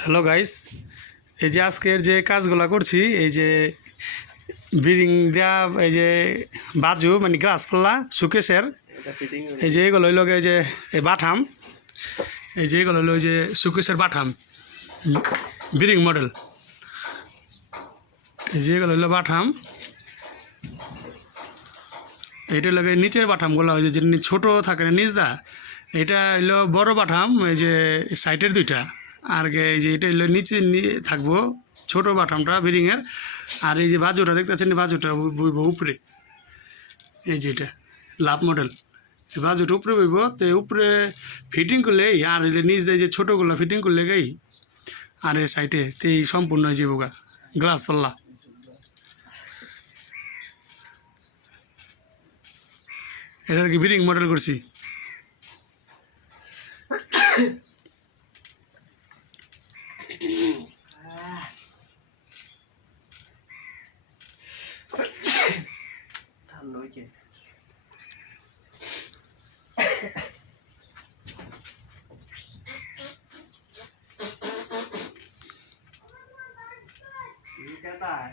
Hello guys, এই যে আজকের যে কাজগুলা করছি, এই যে বিরিং দেওয়া, এই যে বাজু মানে গ্লাস পাল্লা সুকেশের, এই যে এগুলো হইল এই যে এই বাঠাম, এই যে এগুলো হইল যে সুকেশের বাঠাম বিরিং মডেল, এই যে এগুলো হইলো বাঠাম। এইটা হলো নিচের বাঠামগুলো, ওই যে যেটা ছোটো থাকে না নিচদা, এটা হইলো বড় বাঠাম, এই যে সাইডের দুইটা। আর এই যে এটা হইলো নিচে থাকবো ছোটো বাঠামটা বিরিংয়ের। আর এই যে বাজুটা দেখতেছেন, বাজুটা বইব উপরে, এই যে এটা লাভ মডেল, এই বাজুটা উপরে বইব। তো উপরে ফিটিং করলেই, আর নিচ দিয়ে যে ছোটোগুলো ফিটিং করলে গেই, আর এই সাইডে তো এই সম্পূর্ণ হয়ে যাবো গা গ্লাস পাল্লা। এটা আর কি বিরিং মডেল করছি। Cái tài